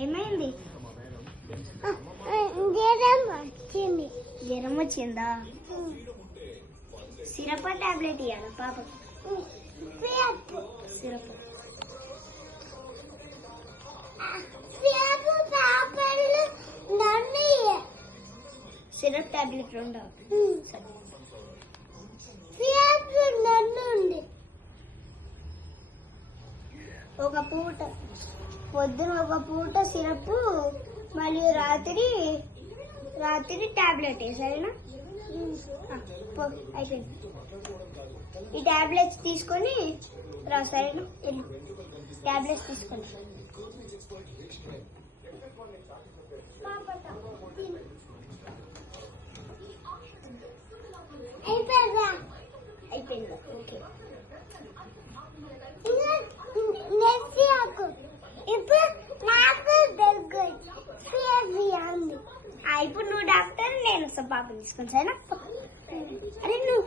ఏమైంది? జ్వరం వచ్చిందా? సిరప్ టాబ్లెట్ ఇవ్వాలా పాపకి? సిరప్ సిరప్ టాబ్లెట్ రెండా? ఒక పూట పొద్దున ఒక పూట సిరప్, మళ్ళీ రాత్రి టాబ్లెట్ సరేనా? అయిపోయింది. ఈ టాబ్లెట్స్ తీసుకొని రా సరేనా? వెళ్ళి టాబ్లెట్స్ తీసుకొని అయిపోయిందా? ఓకే. ఇప్పుడు నువ్వు డాక్టర్, నేను పాప తీసుకొని సరేనా? అరే నువ్వు